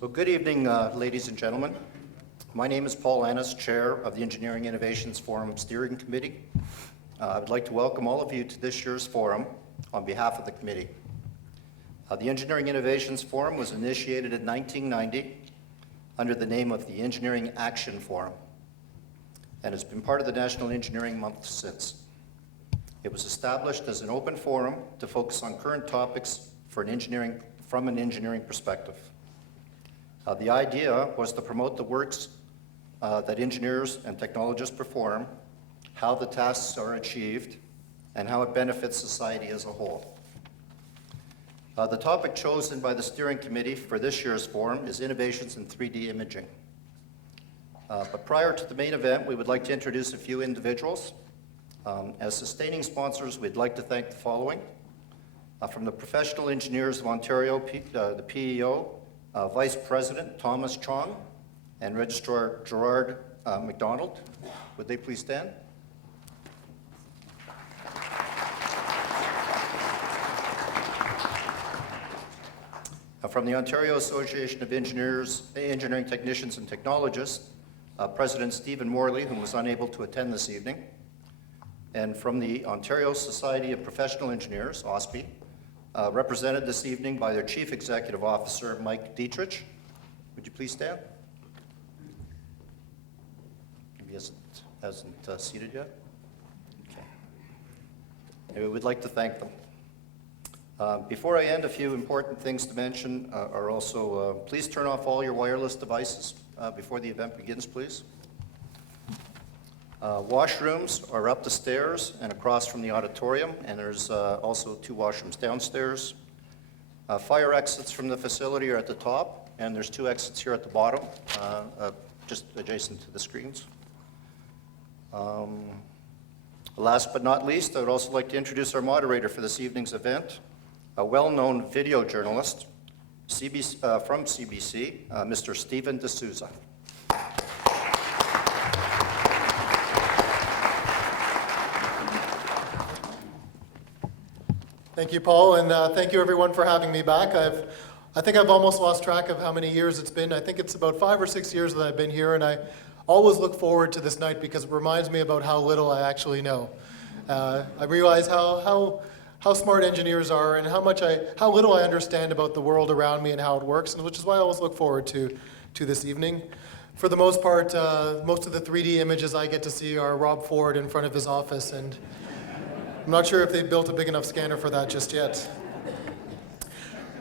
So good evening, ladies and gentlemen. My name is Paul Annis, Chair of the Engineering Innovations Forum Steering Committee. I would like to welcome all of you to this year's forum on behalf of the committee. The Engineering Innovations Forum was initiated in 1990 under the name of the Engineering Action Forum and has been part of the National Engineering Month since. It was established as an open forum to focus on current topics from an engineering perspective. The idea was to promote the works that engineers and technologists perform, how the tasks are achieved, and how it benefits society as a whole. The topic chosen by the steering committee for this year's forum is innovations in 3D imaging. But prior to the main event, we would like to introduce a few individuals. As sustaining sponsors, we'd like to thank the following. From the Professional Engineers of Ontario, the PEO, Vice President Thomas Chong and Registrar Gerard McDonald. Would they please stand? From the Ontario Association of Engineering Technicians and Technologists, President Stephen Morley, who was unable to attend this evening. And from the Ontario Society of Professional Engineers, OSPE, represented this evening by their Chief Executive Officer, Mike Dietrich. Would you please stand? He hasn't seated yet. Okay. And we would like to thank them. Before I end, a few important things to mention are also, please turn off all your wireless devices before the event begins, please. Washrooms are up the stairs and across from the auditorium, and there's also 2 washrooms downstairs. Fire exits from the facility are at the top, and there's 2 exits here at the bottom, just adjacent to the screens. Last but not least, I would also like to introduce our moderator for this evening's event, a well-known video journalist from CBC, Mr. Stephen DSouza. Thank you, Paul, and thank you everyone for having me back. I think I've almost lost track of how many years it's been. I think it's about 5 or 6 years that I've been here, and I always look forward to this night because it reminds me about how little I actually know. I realize how smart engineers are and how little I understand about the world around me and how it works, and which is why I always look forward to this evening. For the most part, most of the 3D images I get to see are Rob Ford in front of his office, and I'm not sure if they've built a big enough scanner for that just yet.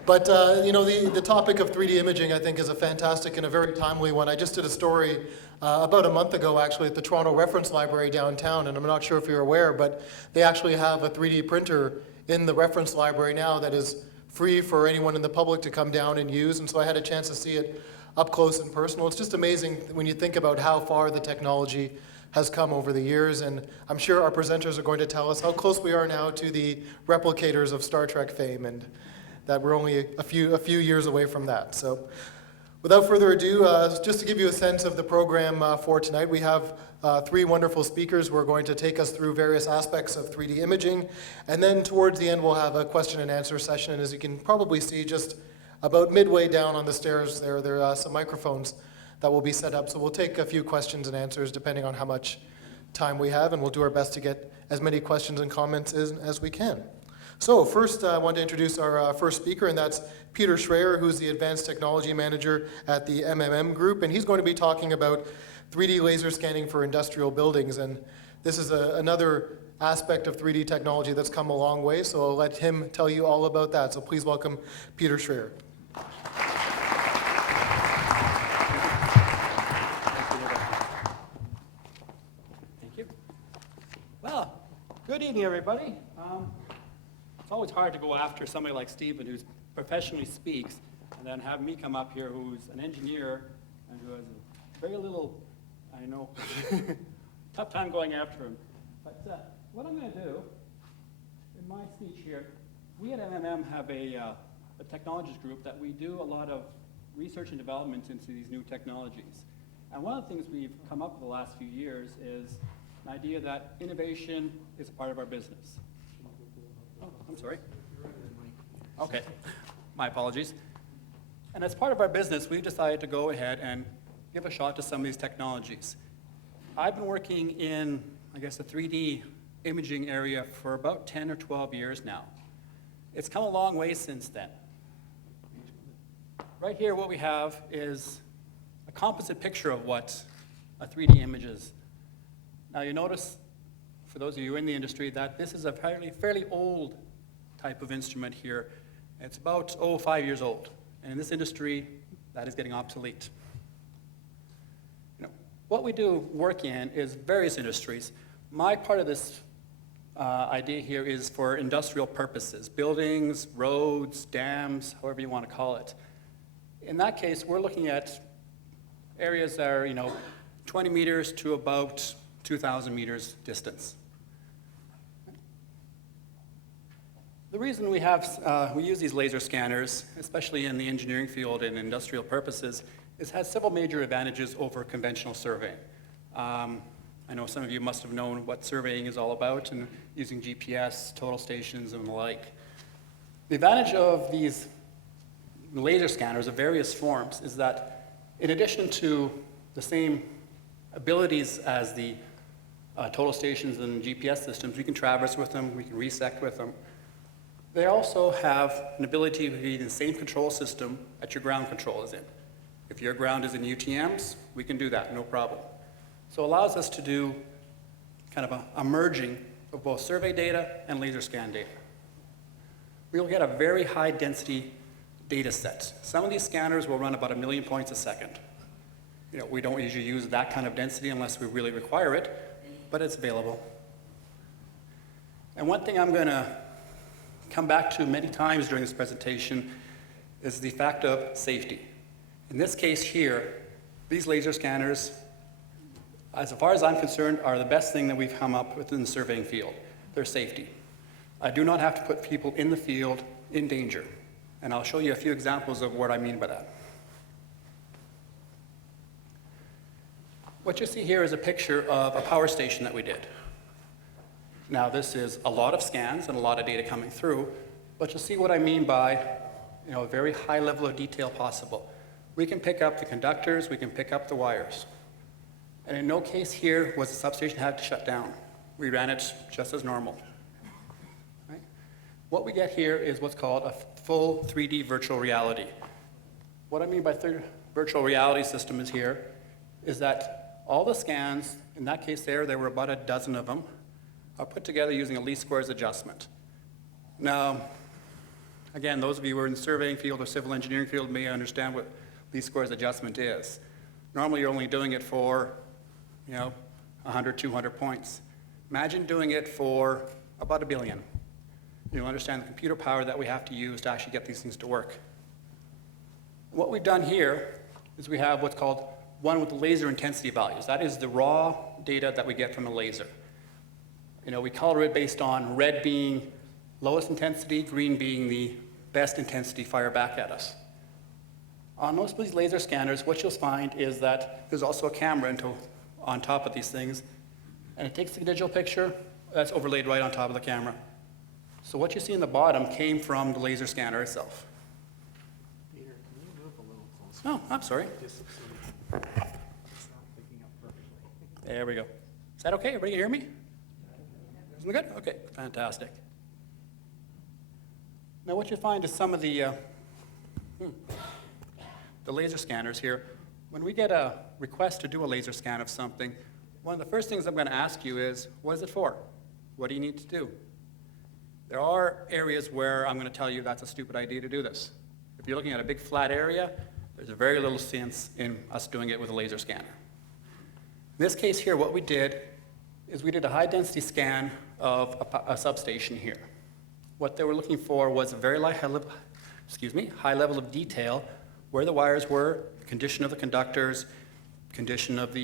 But the topic of 3D imaging, I think, is a fantastic and a very timely one. I just did a story about a month ago, actually, at the Toronto Reference Library downtown, and I'm not sure if you're aware, but they actually have a 3D printer in the reference library now that is free for anyone in the public to come down and use, and so I had a chance to see it up close and personal. It's just amazing when you think about how far the technology has come over the years, and I'm sure our presenters are going to tell us how close we are now to the replicators of Star Trek fame, and that we're only a few years away from that. So without further ado, just to give you a sense of the program for tonight, we have 3 wonderful speakers who are going to take us through various aspects of 3D imaging, and then towards the end we'll have a question and answer session, and as you can probably see, just about midway down on the stairs there are some microphones that will be set up. So we'll take a few questions and answers depending on how much time we have, and we'll do our best to get as many questions and comments as we can. So first, I want to introduce our first speaker, and that's Peter Srajer, who's the Advanced Technology Manager at the MMM Group, and he's going to be talking about 3D laser scanning for industrial buildings. And this is another aspect of 3D technology that's come a long way, so I'll let him tell you all about that. So please welcome Peter Srajer. Well, good evening, everybody. It's always hard to go after somebody like Stephen, who professionally speaks, and then have me come up here, who's an engineer and who has a very little, I know, tough time going after him. But what I'm going to do in my speech here, we at MMM have a technologies group that we do a lot of research and development into these new technologies. And one of the things we've come up with the last few years is an idea that innovation is a part of our business. Oh, I'm sorry. Okay, my apologies. And as part of our business, we decided to go ahead and give a shot to some of these technologies. I've been working in, I guess, the 3D imaging area for about 10 or 12 years now. It's come a long way since then. Right here, what we have is a composite picture of what a 3D image is. Now, you notice, for those of you in the industry, that this is a fairly old type of instrument here. It's about, 5 years old. And in this industry, that is getting obsolete. What we do work in is various industries. My part of this idea here is for industrial purposes, buildings, roads, dams, however you want to call it. In that case, we're looking at areas that are, 20 meters to about 2,000 meters distance. The reason we use these laser scanners, especially in the engineering field and industrial purposes, is it has several major advantages over conventional surveying. I know some of you must have known what surveying is all about and using GPS, total stations, and the like. The advantage of these laser scanners of various forms is that in addition to the same abilities as the total stations and GPS systems, we can traverse with them, we can resect with them. They also have an ability to be the same control system that your ground control is in. If your ground is in UTMs, we can do that, no problem. So it allows us to do kind of a merging of both survey data and laser scan data. We'll get a very high density data set. Some of these scanners will run about 1 million points a second. We don't usually use that kind of density unless we really require it, but it's available. And one thing I'm going to come back to many times during this presentation is the fact of safety. In this case here, these laser scanners, as far as I'm concerned, are the best thing that we've come up with in the surveying field. Their safety. I do not have to put people in the field in danger. And I'll show you a few examples of what I mean by that. What you see here is a picture of a power station that we did. Now, this is a lot of scans and a lot of data coming through, but you'll see what I mean by, a very high level of detail possible. We can pick up the conductors, we can pick up the wires. And in no case here was the substation had to shut down. We ran it just as normal. Right? What we get here is what's called a full 3D virtual reality. What I mean by virtual reality system is that all the scans, in that case there were about a dozen of them, are put together using a least squares adjustment. Now, again, those of you who are in the surveying field or civil engineering field may understand what least squares adjustment is. Normally, you're only doing it for, 100, 200 points. Imagine doing it for about 1 billion. You'll understand the computer power that we have to use to actually get these things to work. What we've done here is we have what's called one with the laser intensity values. That is the raw data that we get from a laser. We color it based on red being lowest intensity, green being the best intensity fire back at us. On most of these laser scanners, what you'll find is that there's also a camera on top of these things, and it takes the digital picture that's overlaid right on top of the camera. So what you see in the bottom came from the laser scanner itself. Peter, can you move a little closer? Oh, I'm sorry. Just so it's not picking up perfectly. There we go. Is that okay? Everybody can hear me? Isn't it good? Okay, fantastic. Now what you find is some of the laser scanners here. When we get a request to do a laser scan of something, one of the first things I'm going to ask you is, what is it for? What do you need to do? There are areas where I'm going to tell you that's a stupid idea to do this. If you're looking at a big flat area, there's a very little sense in us doing it with a laser scanner. In this case here, what we did is we did a high-density scan of a substation here. What they were looking for was a very high level of detail, where the wires were, condition of the conductors, condition of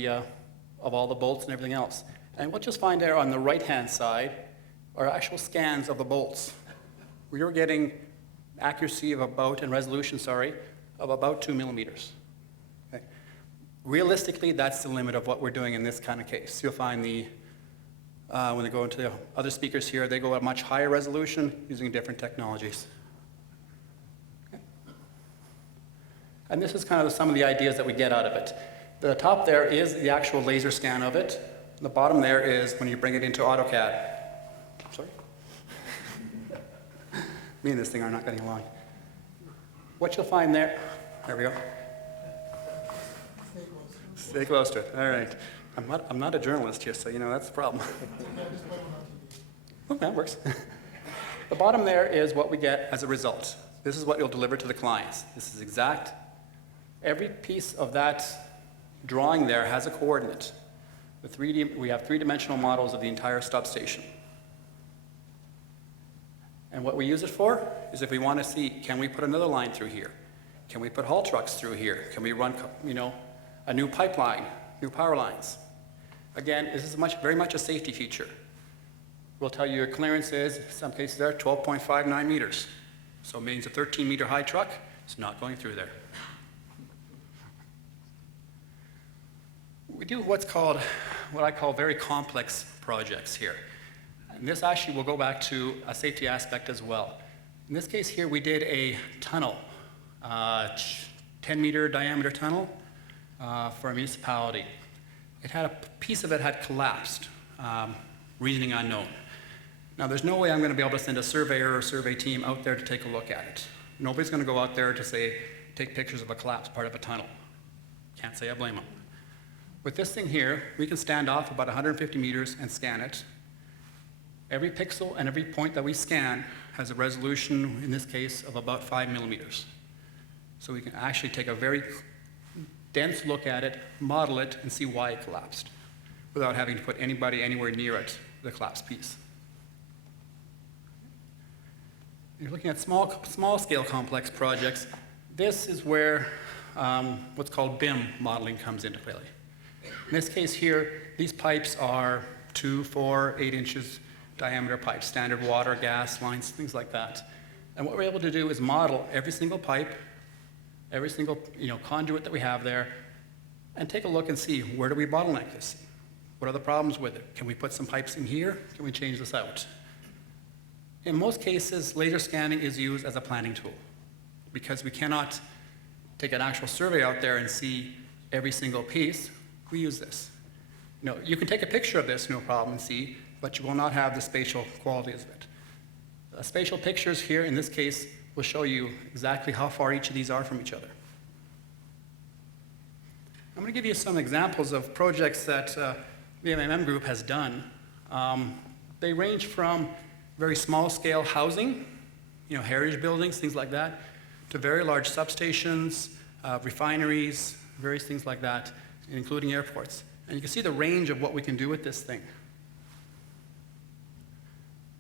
all the bolts and everything else. And what you'll find there on the right-hand side are actual scans of the bolts. We were getting accuracy of and resolution, of about 2 millimeters. Okay. Realistically, that's the limit of what we're doing in this kind of case. You'll find when they go into the other speakers here, they go at much higher resolution using different technologies. Okay. And this is kind of some of the ideas that we get out of it. The top there is the actual laser scan of it. The bottom there is when you bring it into AutoCAD. Sorry? Me and this thing are not getting along. What you'll find there, there we go. Stay close to it. All right. I'm not a journalist here, so you know that's the problem. Oh, that works. The bottom there is what we get as a result. This is what you'll deliver to the clients. This is exact. Every piece of that drawing there has a coordinate. We have three-dimensional models of the entire substation. And what we use it for is if we want to see, can we put another line through here? Can we put haul trucks through here? Can we run, a new pipeline, new power lines? Again, this is very much a safety feature. We'll tell you your clearance is, in some cases there, 12.59 meters. So it means a 13-meter high truck is not going through there. We do what I call very complex projects here. And this actually will go back to a safety aspect as well. In this case here, we did a tunnel, 10-meter diameter tunnel for a municipality. A piece of it had collapsed, reasoning unknown. Now, there's no way I'm going to be able to send a surveyor or a survey team out there to take a look at it. Nobody's going to go out there to take pictures of a collapsed part of a tunnel. Can't say I blame them. With this thing here, we can stand off about 150 meters and scan it. Every pixel and every point that we scan has a resolution, in this case, of about 5 millimeters. So we can actually take a very dense look at it, model it, and see why it collapsed without having to put anybody anywhere near it, the collapsed piece. You're looking at small-scale complex projects. This is where what's called BIM modeling comes into play. In this case here, these pipes are 2, 4, 8 inches diameter pipes, standard water, gas lines, things like that. And what we're able to do is model every single pipe, every single conduit that we have there, and take a look and see where do we bottleneck this? What are the problems with it? Can we put some pipes in here? Can we change this out? In most cases, laser scanning is used as a planning tool because we cannot take an actual survey out there and see every single piece. We use this. You can take a picture of this, no problem, and see, but you will not have the spatial qualities of it. The spatial pictures here, in this case, will show you exactly how far each of these are from each other. I'm going to give you some examples of projects that the MMM group has done. They range from very small-scale housing, heritage buildings, things like that, to very large substations, refineries, various things like that, including airports. And you can see the range of what we can do with this thing.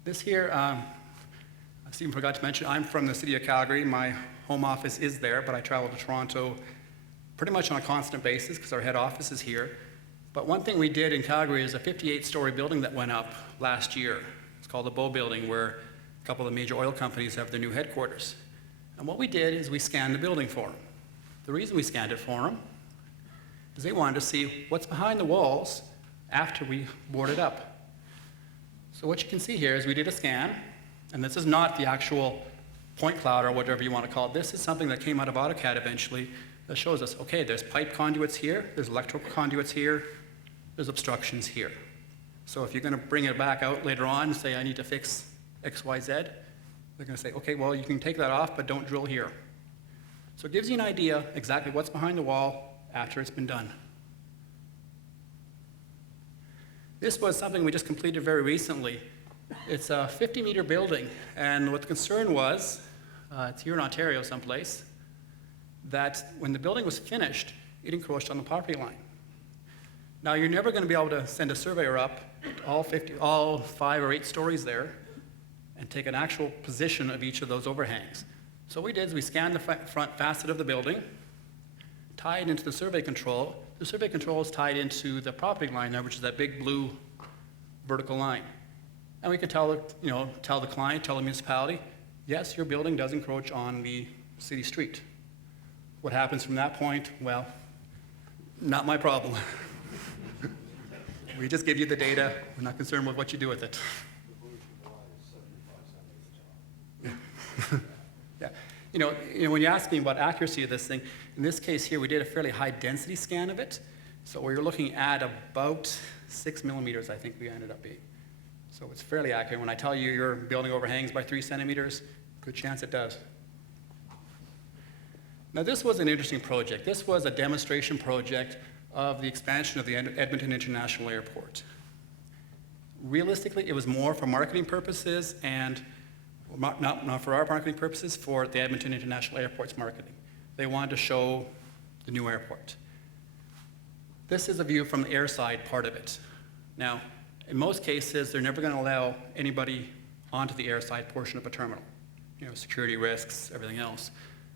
This here, Stephen forgot to mention, I'm from the city of Calgary. My home office is there, but I travel to Toronto pretty much on a constant basis because our head office is here. But one thing we did in Calgary is a 58-story building that went up last year. It's called the Bow Building, where a couple of the major oil companies have their new headquarters. And what we did is we scanned the building for them. The reason we scanned it for them is they wanted to see what's behind the walls after we board it up. So what you can see here is we did a scan, and this is not the actual point cloud or whatever you want to call it. This is something that came out of AutoCAD eventually that shows us, okay, there's pipe conduits here, there's electrical conduits here, there's obstructions here. So if you're going to bring it back out later on and say, I need to fix X, Y, Z, they're going to say, okay, well, you can take that off, but don't drill here. So it gives you an idea exactly what's behind the wall after it's been done. This was something we just completed very recently. It's a 50-meter building, and what the concern was, it's here in Ontario someplace, that when the building was finished, it encroached on the property line. Now, you're never going to be able to send a surveyor up all 5 or 8 stories there and take an actual position of each of those overhangs. So what we did is we scanned the front facet of the building, tied it into the survey control. The survey control is tied into the property line there, which is that big blue vertical line. And we could tell the client, tell the municipality, yes, your building does encroach on the city street. What happens from that point? Well, not my problem. We just give you the data. We're not concerned with what you do with it. Yeah. when you ask me about accuracy of this thing, in this case here, we did a fairly high density scan of it. So we were looking at about 6 millimeters, I think we ended up being. So it's fairly accurate. When I tell you your building overhangs by 3 centimeters, good chance it does. Now this was an interesting project. This was a demonstration project of the expansion of the Edmonton International Airport. Realistically, it was more for marketing purposes and not for our marketing purposes, for the Edmonton International Airport's marketing. They wanted to show the new airport. This is a view from the airside part of it. Now, in most cases, they're never going to allow anybody onto the airside portion of a terminal. Security risks, everything else.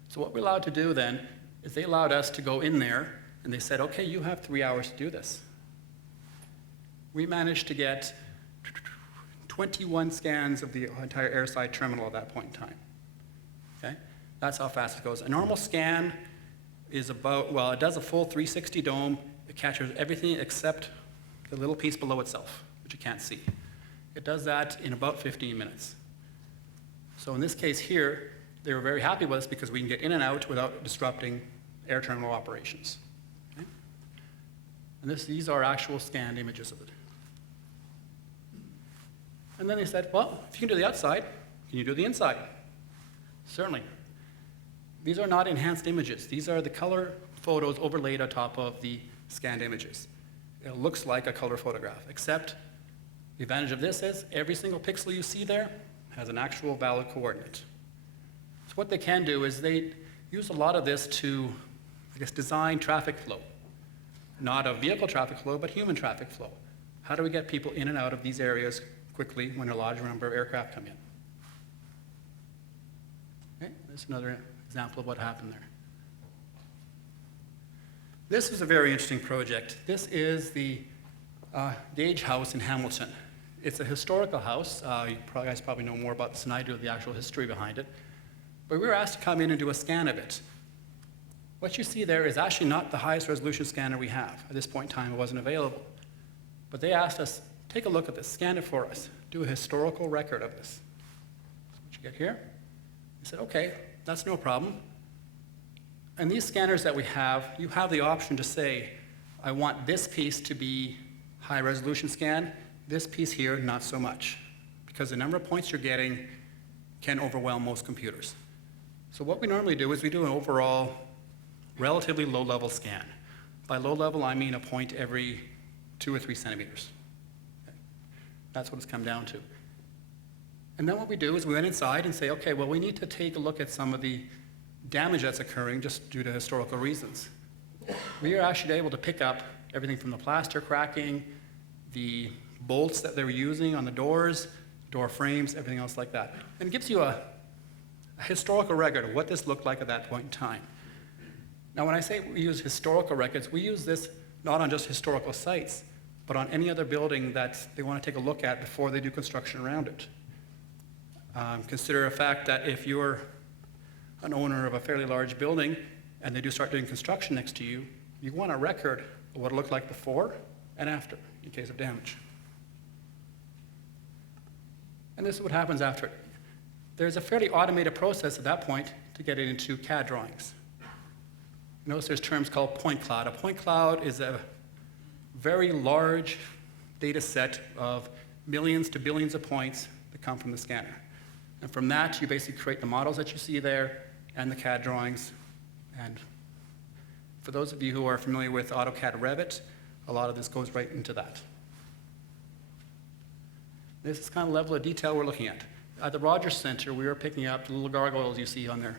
So what we're allowed to do then is they allowed us to go in there and they said, okay, you have 3 hours to do this. We managed to get 21 scans of the entire airside terminal at that point in time. Okay? That's how fast it goes. A normal scan is about, well, it does a full 360 dome. It captures everything except the little piece below itself, which you can't see. It does that in about 15 minutes. So in this case here, they were very happy with us because we can get in and out without disrupting air terminal operations. Okay? And these are actual scanned images of it. And then they said, well, if you can do the outside, can you do the inside? Certainly. These are not enhanced images. These are the color photos overlaid on top of the scanned images. It looks like a color photograph, except the advantage of this is every single pixel you see there has an actual valid coordinate. So what they can do is they use a lot of this to, design traffic flow. Not a vehicle traffic flow, but human traffic flow. How do we get people in and out of these areas quickly when a large number of aircraft come in? Okay, that's another example of what happened there. This is a very interesting project. This is the Gage House in Hamilton. It's a historical house. You guys probably know more about this than I do, the actual history behind it. But we were asked to come in and do a scan of it. What you see there is actually not the highest resolution scanner we have. At this point in time, it wasn't available. But they asked us, take a look at this, scan it for us, do a historical record of this. That's what you get here. We said, okay, that's no problem. And these scanners that we have, you have the option to say, I want this piece to be high resolution scan, this piece here, not so much. Because the number of points you're getting can overwhelm most computers. So what we normally do is we do an overall relatively low level scan. By low level, I mean a point every 2 or 3 centimeters. Okay. That's what it's come down to. And then what we do is we went inside and say, okay, well, we need to take a look at some of the damage that's occurring just due to historical reasons. We are actually able to pick up everything from the plaster cracking, the bolts that they were using on the doors, door frames, everything else like that. And it gives you a historical record of what this looked like at that point in time. Now, when I say we use historical records, we use this not on just historical sites, but on any other building that they want to take a look at before they do construction around it. Consider a fact that if you're an owner of a fairly large building and they do start doing construction next to you, you want a record of what it looked like before and after in case of damage. And this is what happens after it. There's a fairly automated process at that point to get it into CAD drawings. Notice there's terms called point cloud. A point cloud is a very large data set of millions to billions of points that come from the scanner. And from that, you basically create the models that you see there and the CAD drawings. And for those of you who are familiar with AutoCAD Revit, a lot of this goes right into that. This is the kind of level of detail we're looking at. At the Rogers Center, we were picking up the little gargoyles you see on there.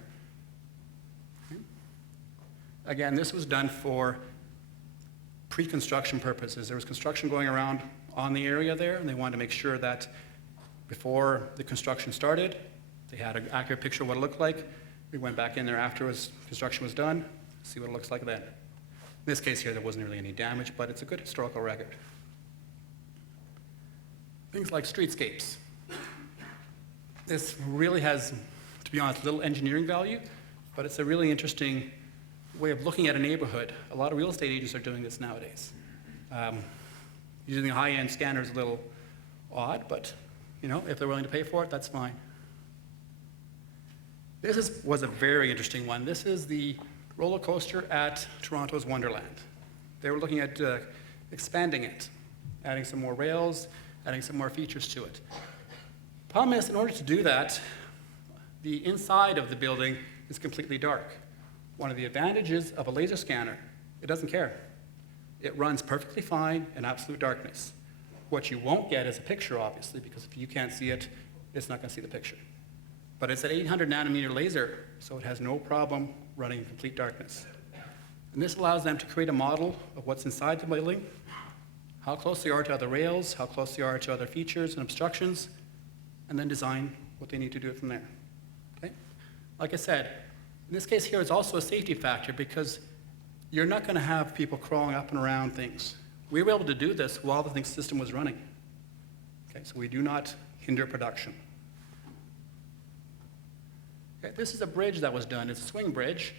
Okay. Again, this was done for pre-construction purposes. There was construction going around on the area there, and they wanted to make sure that before the construction started, they had an accurate picture of what it looked like. We went back in there afterwards, construction was done, see what it looks like then. In this case here, there wasn't really any damage, but it's a good historical record. Things like streetscapes. This really has, to be honest, little engineering value, but it's a really interesting way of looking at a neighborhood. A lot of real estate agents are doing this nowadays. Using a high-end scanner is a little odd, but if they're willing to pay for it, that's fine. was a very interesting one. This is the roller coaster at Toronto's Wonderland. They were looking at expanding it, adding some more rails, adding some more features to it. Problem is, in order to do that, the inside of the building is completely dark. One of the advantages of a laser scanner, it doesn't care. It runs perfectly fine in absolute darkness. What you won't get is a picture, obviously, because if you can't see it, it's not going to see the picture. But it's an 800 nanometer laser, so it has no problem running in complete darkness. And this allows them to create a model of what's inside the building, how close they are to other rails, how close they are to other features and obstructions, and then design what they need to do from there. Okay? Like I said, in this case here, it's also a safety factor because you're not going to have people crawling up and around things. We were able to do this while the system was running. Okay, so we do not hinder production. Okay, this is a bridge that was done. It's a swing bridge,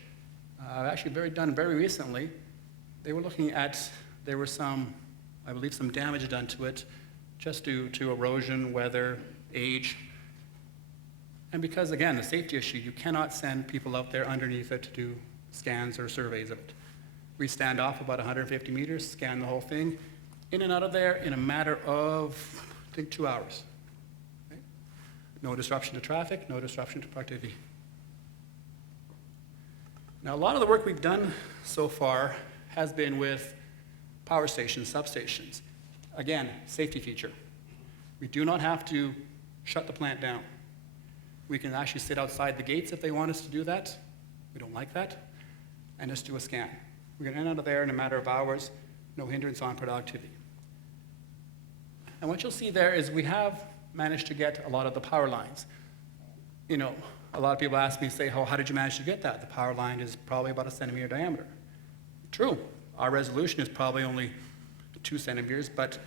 actually done very recently. They were looking at, there were some, I believe, some damage done to it just due to erosion, weather, age. And because, again, the safety issue, you cannot send people out there underneath it to do scans or surveys of it. We stand off about 150 meters, scan the whole thing, in and out of there in a matter of, I think, 2 hours. Okay? No disruption to traffic, no disruption to productivity. Now, a lot of the work we've done so far has been with power stations, substations. Again, safety feature. We do not have to shut the plant down. We can actually sit outside the gates if they want us to do that. We don't like that. And just do a scan. We get in and out of there in a matter of hours, no hindrance on productivity. And what you'll see there is we have managed to get a lot of the power lines. You know, a lot of people ask me, say, how did you manage to get that? The power line is probably about 1 centimeter diameter. True, our resolution is probably only 2 centimeters, but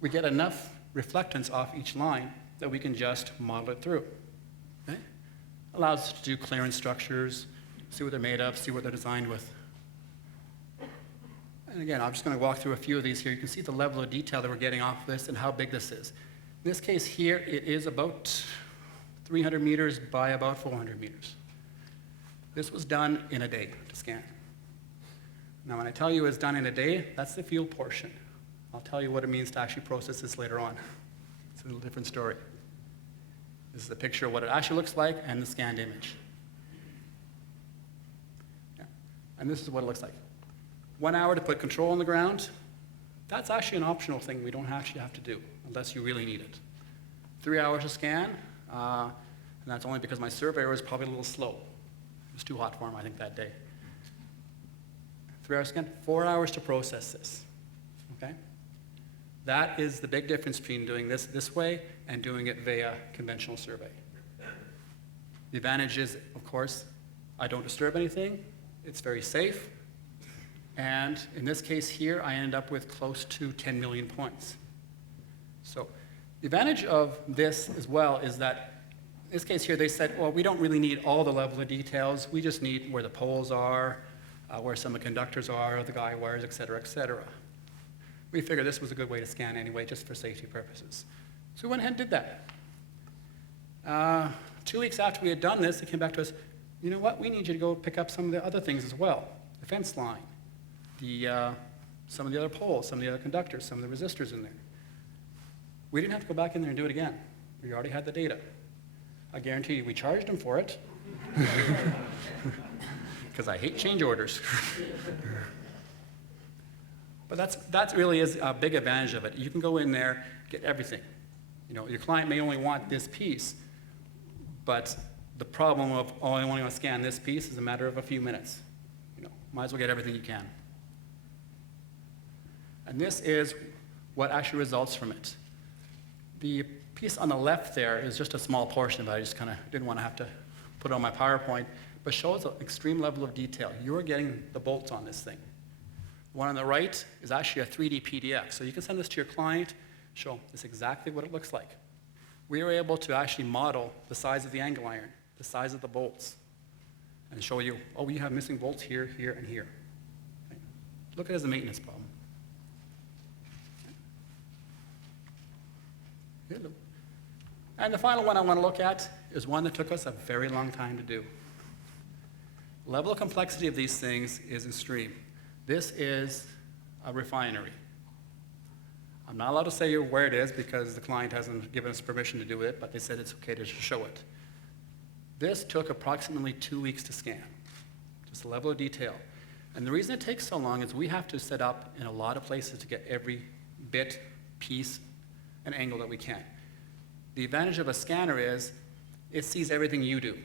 we get enough reflectance off each line that we can just model it through. Okay? Allows us to do clearance structures, see what they're made of, see what they're designed with. And again, I'm just going to walk through a few of these here. You can see the level of detail that we're getting off this and how big this is. In this case here, it is about 300 meters by about 400 meters. This was done in a day to scan. Now, when I tell you it's done in a day, that's the field portion. I'll tell you what it means to actually process this later on. It's a little different story. This is a picture of what it actually looks like and the scanned image. Yeah. And this is what it looks like. 1 hour to put control on the ground. That's actually an optional thing we don't actually have to do unless you really need it. 3 hours to scan, and that's only because my surveyor was probably a little slow. It was too hot for him, I think, that day. 3 hours scan, 4 hours to process this, okay? That is the big difference between doing this way and doing it via conventional survey. The advantage is, of course, I don't disturb anything, it's very safe, and in this case here, I end up with close to 10 million points. So the advantage of this as well is that in this case here, they said, well, we don't really need all the level of details. We just need where the poles are, where some of the conductors are, the guy wires, et cetera, et cetera. We figured this was a good way to scan anyway, just for safety purposes. So we went ahead and did that. 2 weeks after we had done this, they came back to us, you know what, we need you to go pick up some of the other things as well. The fence line, some of the other poles, some of the other conductors, some of the resistors in there. We didn't have to go back in there and do it again. We already had the data. I guarantee you we charged them for it. Because I hate change orders. But that really is a big advantage of it. You can go in there, get everything. You know, your client may only want this piece, but the problem of, oh, I only want to scan this piece is a matter of a few minutes. You know, might as well get everything you can. And this is what actually results from it. The piece on the left there is just a small portion of it. I just kind of didn't want to have to put it on my PowerPoint, but shows an extreme level of detail. You're getting the bolts on this thing. The one on the right is actually a 3D PDF. So you can send this to your client, show this exactly what it looks like. We were able to actually model the size of the angle iron, the size of the bolts, and show you, oh, you have missing bolts here, here, and here. Okay. Look at it as a maintenance problem. Okay. And the final one I want to look at is one that took us a very long time to do. Level of complexity of these things is extreme. This is a refinery. I'm not allowed to say where it is because the client hasn't given us permission to do it, but they said it's okay to show it. This took approximately 2 weeks to scan, just the level of detail. And the reason it takes so long is we have to set up in a lot of places to get every bit, piece, and angle that we can. The advantage of a scanner is it sees everything you do.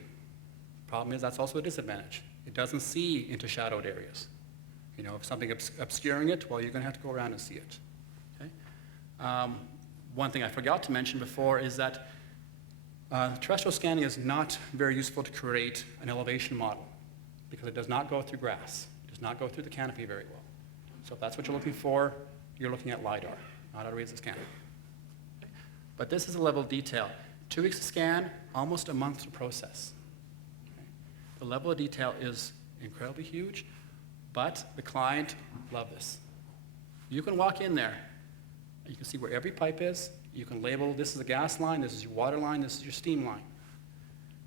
Problem is that's also a disadvantage. It doesn't see into shadowed areas. You know, if something obscuring it, well, you're going to have to go around and see it. Okay? One thing I forgot to mention before is that terrestrial scanning is not very useful to create an elevation model because it does not go through grass. It does not go through the canopy very well. So if that's what you're looking for, you're looking at LiDAR, not a laser scanner. But this is a level of detail. 2 weeks to scan, almost a month to process. Okay? The level of detail is incredibly huge, but the client loved this. You can walk in there, and you can see where every pipe is. You can label, this is a gas line, this is your water line, this is your steam line.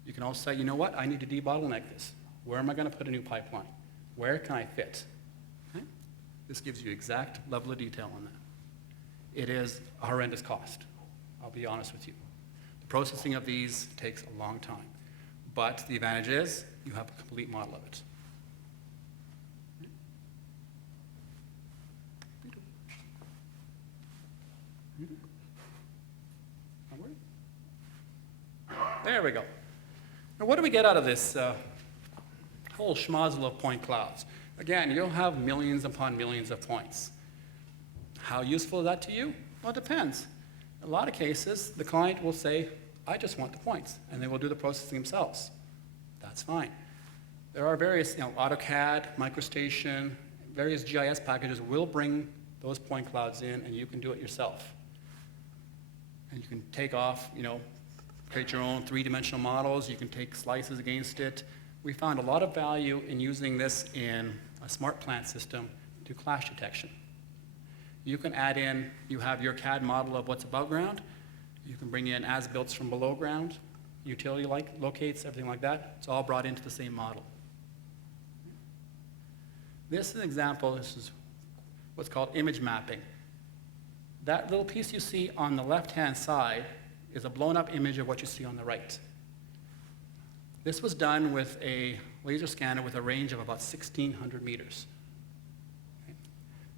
You can also say, you know what, I need to debottleneck this. Where am I going to put a new pipeline? Where can I fit? Okay? This gives you exact level of detail on that. It is a horrendous cost, I'll be honest with you. The processing of these takes a long time, but the advantage is you have a complete model of it. There we go. Now what do we get out of this whole schmozzle of point clouds? Again, you'll have millions upon millions of points. How useful is that to you? Well, it depends. In a lot of cases, the client will say, I just want the points, and they will do the processing themselves. That's fine. There are various, AutoCAD, MicroStation, various GIS packages will bring those point clouds in, and you can do it yourself. And you can take off, create your own three-dimensional models. You can take slices against it. We found a lot of value in using this in a smart plant system to clash detection. You can add in, you have your CAD model of what's above ground. You can bring in as-builts from below ground, utility locates, everything like that. It's all brought into the same model. This is an example. This is what's called image mapping. That little piece you see on the left-hand side is a blown-up image of what you see on the right. This was done with a laser scanner with a range of about 1,600 meters. Okay.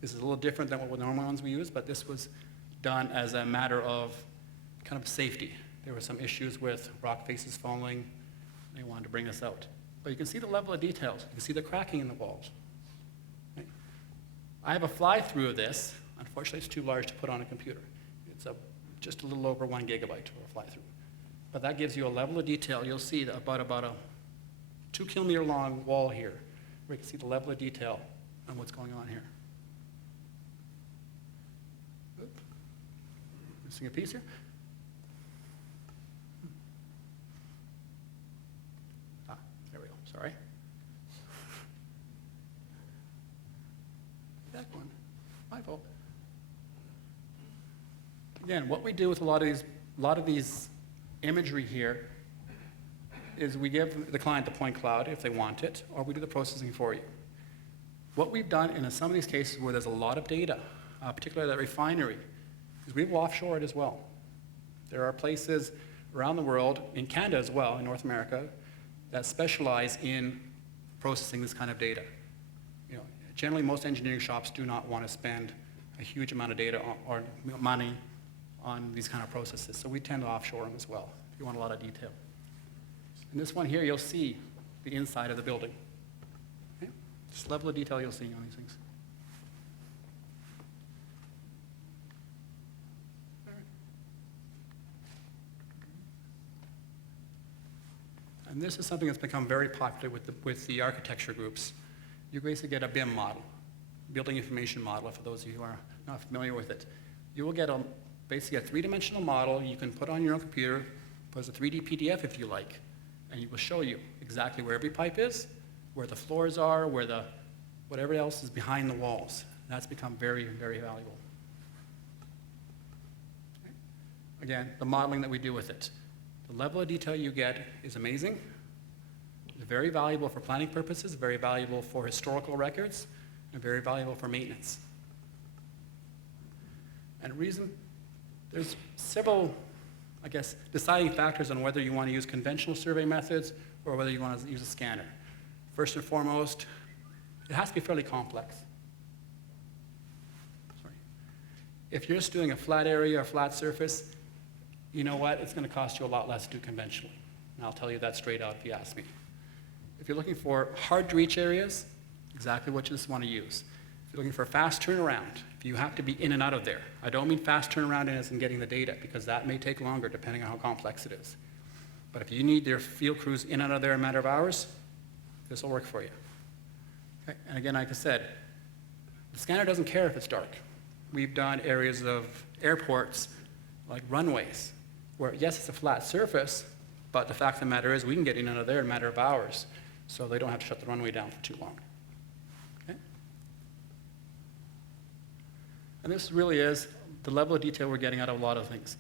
This is a little different than what the normal ones we use, but this was done as a matter of kind of safety. There were some issues with rock faces falling. They wanted to bring this out. But you can see the level of details. You can see the cracking in the walls. Okay. I have a fly-through of this. Unfortunately, it's too large to put on a computer. It's just a little over 1 gigabyte for a fly-through. But that gives you a level of detail. You'll see about a 2 kilometer long wall here, where you can see the level of detail on what's going on here. Oop. Missing a piece here. There we go, sorry. That one, my fault. Again, what we do with a lot of these imagery here is we give the client the point cloud if they want it, or we do the processing for you. What we've done in some of these cases where there's a lot of data, particularly that refinery, is we've offshore it as well. There are places around the world, in Canada as well, in North America, that specialize in processing this kind of data. Generally, most engineering shops do not want to spend a huge amount of data or money on these kind of processes. So we tend to offshore them as well, if you want a lot of detail. In this one here, you'll see the inside of the building. Okay? Just level of detail you'll see on these things. And this is something that's become very popular with the architecture groups. You basically get a BIM model, building information model, for those of you who are not familiar with it. You will get basically a three-dimensional model you can put on your own computer, put as a 3D PDF if you like, and it will show you exactly where every pipe is, where the floors are, where whatever else is behind the walls. That's become very, very valuable. Okay. Again, the modeling that we do with it. The level of detail you get is amazing. They're very valuable for planning purposes, very valuable for historical records, and very valuable for maintenance. And reason, there's several, I guess, deciding factors on whether you want to use conventional survey methods or whether you want to use a scanner. First and foremost, it has to be fairly complex. Sorry. If you're just doing a flat area or flat surface, you know what? It's going to cost you a lot less to do conventionally. And I'll tell you that straight out if you ask me. If you're looking for hard-to-reach areas, exactly what you just want to use. If you're looking for a fast turnaround, if you have to be in and out of there, I don't mean fast turnaround as in getting the data, because that may take longer depending on how complex it is. But if you need your field crews in and out of there in a matter of hours, this will work for you. Okay? And again, like I said, the scanner doesn't care if it's dark. We've done areas of airports, like runways, where yes, it's a flat surface, but the fact of the matter is we can get in and out of there in a matter of hours, so they don't have to shut the runway down for too long. Okay? And this really is the level of detail we're getting out of a lot of things.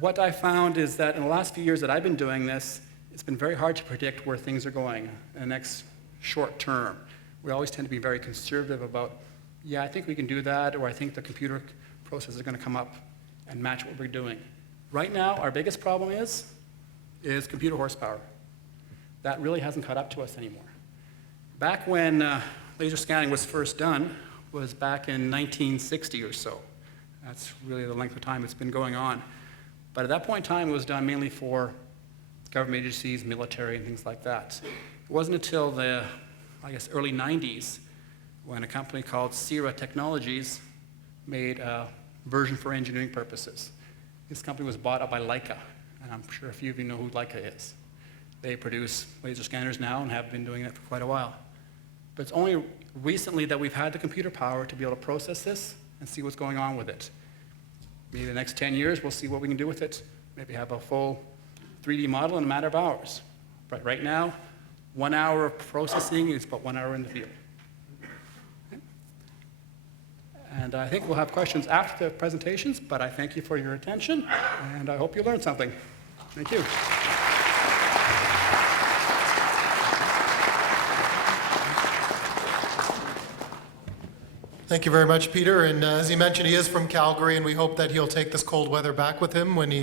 What I found is that in the last few years that I've been doing this, it's been very hard to predict where things are going in the next short term. We always tend to be very conservative about, yeah, I think we can do that, or I think the computer process is going to come up and match what we're doing. Right now, our biggest problem is computer horsepower. That really hasn't caught up to us anymore. Back when laser scanning was first done was back in 1960 or so. That's really the length of time it's been going on. But at that point in time, it was done mainly for government agencies, military, and things like that. It wasn't until the, I guess, early 90s when a company called Sierra Technologies made a version for engineering purposes. This company was bought up by Leica, and I'm sure a few of you know who Leica is. They produce laser scanners now and have been doing it for quite a while. But it's only recently that we've had the computer power to be able to process this and see what's going on with it. Maybe the next 10 years, we'll see what we can do with it. Maybe have a full 3D model in a matter of hours. But right now, 1 hour of processing is about 1 hour in the field. Okay? And I think we'll have questions after the presentations, but I thank you for your attention, and I hope you learned something. Thank you. Thank you very much, Peter. And as he mentioned, he is from Calgary, and we hope that he'll take this cold weather back with him when he